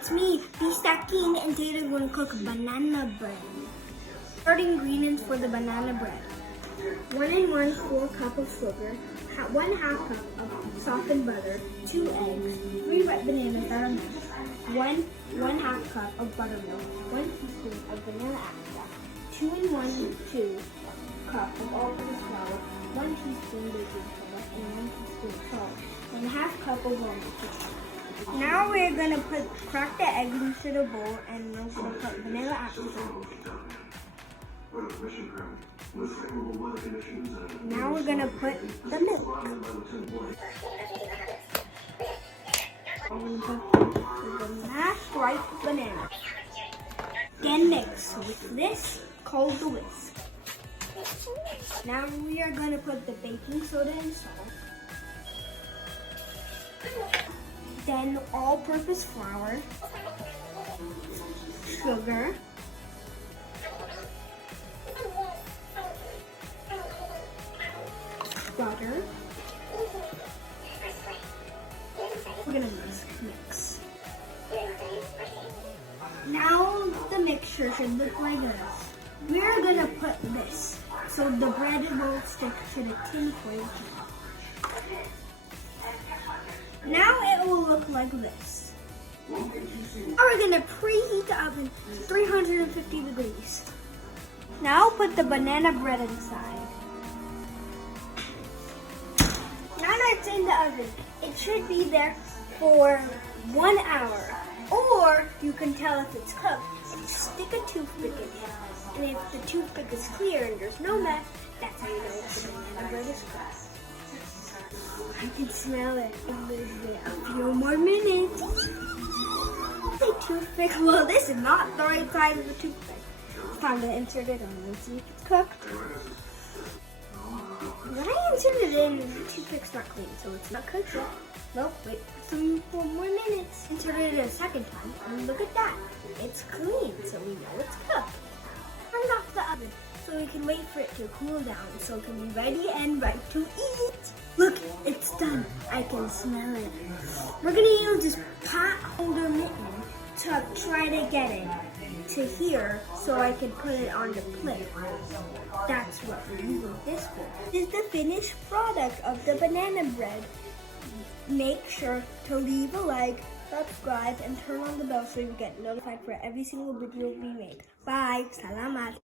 it's me, BisdaKing, and today we're going to cook banana bread. Start ingredients for the banana bread. 1 4 cup of sugar, 1/2 cup of softened butter, 2 eggs, 3 ripe bananas that are mashed, 1/2 cup of buttermilk, 1 teaspoon of vanilla extract, 2 and 2 cup of all-purpose flour, 1 teaspoon baking soda, and 1 teaspoon salt, and 1/2 cup of walnut sugar. Now we're gonna crack the eggs into the bowl, and we're gonna put vanilla extract. Now we're gonna put the milk. And the mashed ripe banana. Then mix with this called the whisk. Now we are gonna put the baking soda and salt. Then all-purpose flour, sugar, butter. We're gonna mix. Now the mixture should look like this. We're gonna put this so the bread won't stick to the tin foil. Now it will look like this. Now we're gonna preheat the oven to 350 degrees. Now put the banana bread inside. Now that it's in the oven, it should be there for 1 hour. Or you can tell if it's cooked and stick a toothpick in it. And if the toothpick is clear and there's no mess, that's how you know if the banana bread is cooked. I can smell it. A few more minutes. The toothpick. Well, this is not the right size of the toothpick. It's time to insert it on and see if it's cooked. When I inserted it in, the toothpick's not clean, so it's not cooked yet. Well, wait for 4 more minutes. Inserted it a second time, and look at that. It's clean, so we know it's cooked. Turn off the oven so we can wait for it to cool down so it can be ready and right to eat. Look, it's done. I can smell it. We're gonna use this pot holder mitten to try to get it to here so I can put it on the plate. That's what we're using this for. This is the finished product of the banana bread. Make sure to leave a like, subscribe, and turn on the bell so you get notified for every single video we make. Bye. Salamat.